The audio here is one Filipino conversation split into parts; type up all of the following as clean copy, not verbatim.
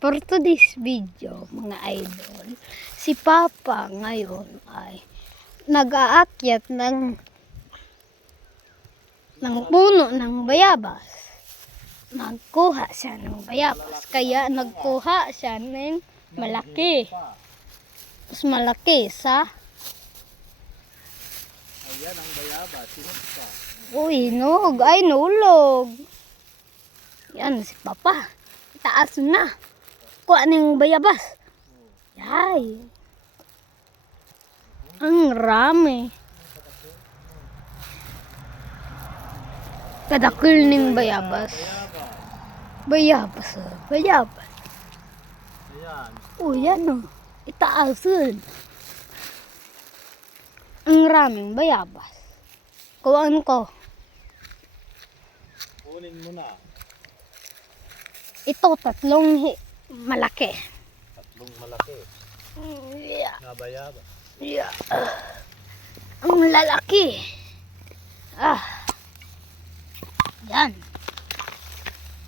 For today's video, mga idol, si Papa ngayon ay nag-aakyat ng puno ng bayabas. Nagkuha siya ng bayabas, kaya nagkuha siya ng malaki. Mas malaki sa... Ayan ang bayabas, sinod ka. Uy, nog, ay nulog. Yan si Papa. Taas na. Kuha na yung bayabas. Yay. Ang rami. Kadakil ng bayabas. Bayabas. Bayabas. Ayan. Oh, yan o. Itaasin. Ang raming bayabas. Kuhaan ko. Kunin mo na. Ito, tatlong malaki. Tatlong malaki. Yeah. Na bayabas. Yeah. Ang lalaki. Ah. Yan.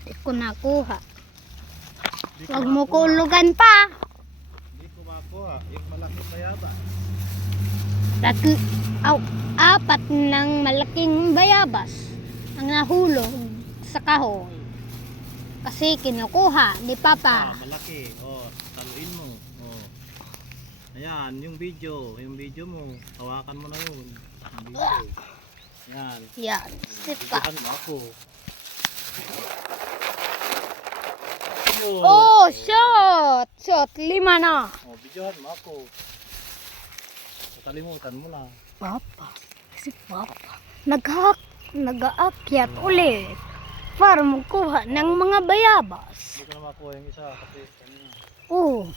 Hindi ko nakuha. Huwag mo kulugan pa. Hindi ko makuha. Yung malaki bayabas. Apat ng malaking bayabas ang nahulog sa kahon. Kasi kinukuha ni Papa. Malaki. Oh, taluin mo. Oh. Ayan, yung video mo. Hawakan mo na yun. Yung video. Yan. Yan. Si Papa. Videohan mo ako. Oh, shot! Shot, 5 na. Oh, videohan mo ako. Kalimutan mo na. Papa. Si Papa. Nag-aakyat ulit para magkuha ng mga bayabas. Hindi ko na makuha yung isa kasi kanina. Oh,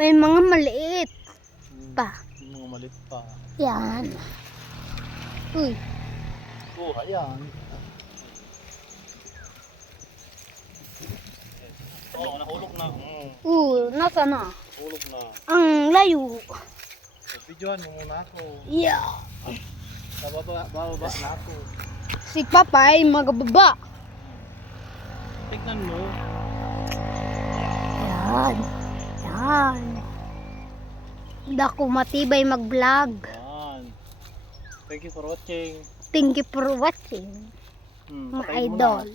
may mga maliit pa. Yung mga malit pa. Yan. Uy. Oh, ayan. Oo, nahulog na. Nasa na? Hulog na. Ang layo. So, videohan mo muna ako. Yeah. Bababa na ako. Si Papa ay magababa. Tignan mo. Yan. Yan. Hindi ako matibay mag-vlog. Yan. Thank you for watching. Thank you for watching, mga Patayin mo na. idol.